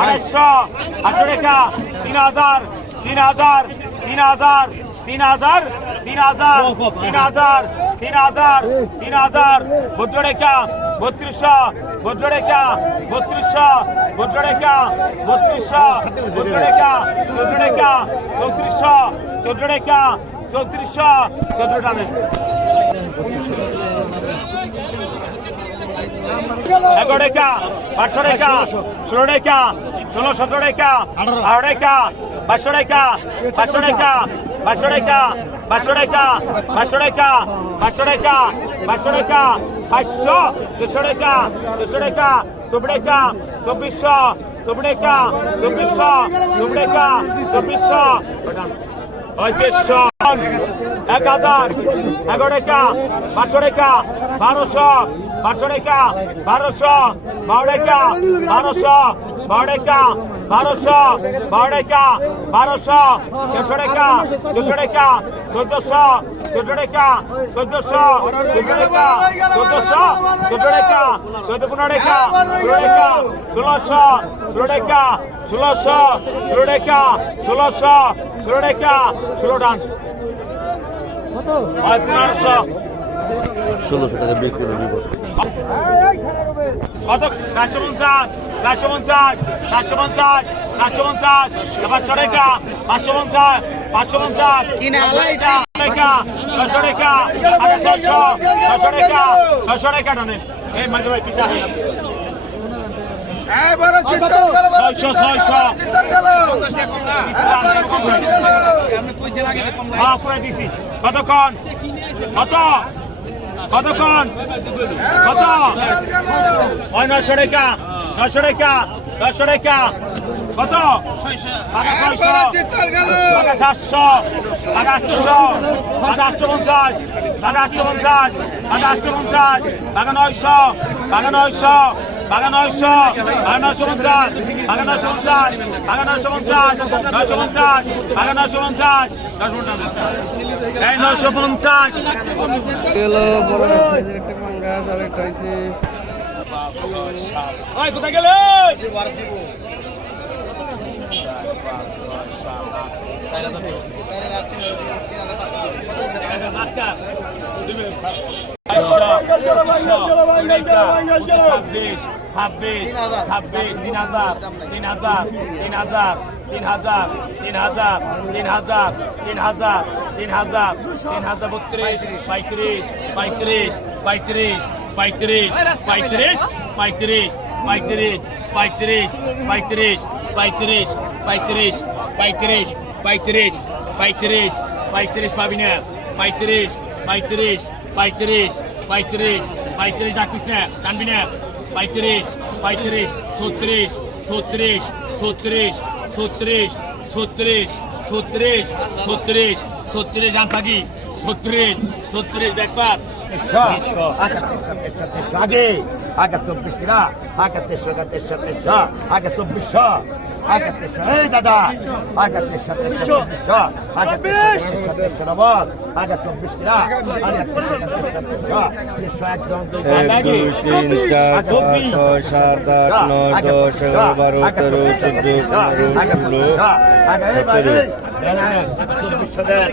আড়াইশো আটশো টাকা তিন হাজার তিন হাজার তিন হাজার তিন হাজার তিন হাজার তিন হাজার তিন হাজার তিন হাজার ভদ্ররেখা বত্রিশশো ভদ্ররেখা বত্রিশশো ভদ্ররেখা বত্রিশশো ভদ্ররেখা চৌদ্ররেখা চৌত্রিশশো চৌদ্ররেখা চৌত্রিশশো চৌদ্র টানে এগারো রেখা, পাঁচশো রেখা, ষোলো রেখা, ষোলো, সতেরো রেখা আঠারো রেখা, পাঁচশো রেখা পাঁচশো রেখা পাঁচশো রেখা পাঁচশো রেখা পাঁচশো রেখা পাঁচশো রেখা পাঁচশো রেখা, পাঁচশো, দুশো রেখা দুশো রেখা, এক হাজার, এগারো রেখা, পাঁচশো রেখা, বারোশো পাঁচশো রেখা বারোশো বারো রেখা বারোশো বারো রেখা বারোশো বারো রেখা বারোশো তেরোশো রেখা চোদ্দ রেখা চোদ্দশো চোদ্দ রেখা চোদ্দশো চোদ্দ রেখা চোদ্দশো চোদ্দ রেখা চোদ্দ পনেরো রেখা ষোলো রেখা ষোলোশো ষোলো রেখা ষোলোশো ষোলো রেখা ষোলোশো ষোলো রেখা ষোলো ডান পনেরোশো। ষোলোশো টাকা বিক্রি করে দিব। কত চারশো পঞ্চাশ চারশো পঞ্চাশ চারশো পঞ্চাশ চারশো পঞ্চাশ পাঁচশো রেখা পাঁচশো পঞ্চাশ পাঁচশো পঞ্চাশ ছশো আরে ছশো ছশো রেখা ছশো রেখা টানে। এই মাঝে ভাই পিছা ছয়শো ছয়শো হ্যাঁ কতক্ষণ? কত? কতক্ষণ? কত? ওই নশো রেখা নশো রেখা নশো রেখা কত? টাকা ছয়শো টাকা সাতশো টাকা আটশো টাকা পঞ্চাশ টাকা আটশো পঞ্চাশ টাকা আটশো পঞ্চাশ টাকা নয়শো টাকা নয়শো। ভাগা নয়শো ভাগা নয়শো পঞ্চাশ ভাগা নয়শো পঞ্চাশ ভাগা নয়শো পঞ্চাশ নয়শো পঞ্চাশ ভাগা নয়শো পঞ্চাশ এই নয়শো পঞ্চাশ। কোথায় গেলে? Mascar. ছাব্বিশ ছাব্বিশ তিন হাজার তিন হাজার তিন হাজার তিন হাজার তিন হাজার তিন হাজার তিন হাজার তিন হাজার তিন হাজার বত্রিশ পঁয়ত্রিশ পঁয়ত্রিশ পঁয়ত্রিশ পঁয়ত্রিশ পঁয়ত্রিশ পঁয়ত্রিশ পঁয়ত্রিশ পঁয়ত্রিশ পঁয়ত্রিশ পঁয়ত্রিশ পঁয়ত্রিশ পঁয়ত্রিশ পঁয়ত্রিশ পঁয়ত্রিশ পঁয়ত্রিশ পাবি না পঁয়ত্রিশ পঁয়ত্রিশ পঁয়ত্রিশ পঁয়ত্রিশ পঁয়ত্রিশ ডাকিস না টানবি না পঁয়ত্রিশ পঁয়ত্রিশ, ছত্রিশ ছত্রিশ ছত্রিশ ছত্রিশ ছত্রিশ ছত্রিশ ছত্রিশ ছত্রিশ আনসাগি ছত্রিশ ছত্রিশ দেখবার আগে আগে চব্বিশ আগে আগে তেরশো তেরশো আগে তেরশো এই দাদা আগে তেরশো তেরশো চব্বিশশো আগে তেরশো তেরশো নবদ আগে চব্বিশ কিনা আগে তেরশো তেরশো একদম এক দুই তিন চার ছয় সাত আট নয় দশ এগারো বারো তেরো চোদ্দ পনেরো ষোলো দেন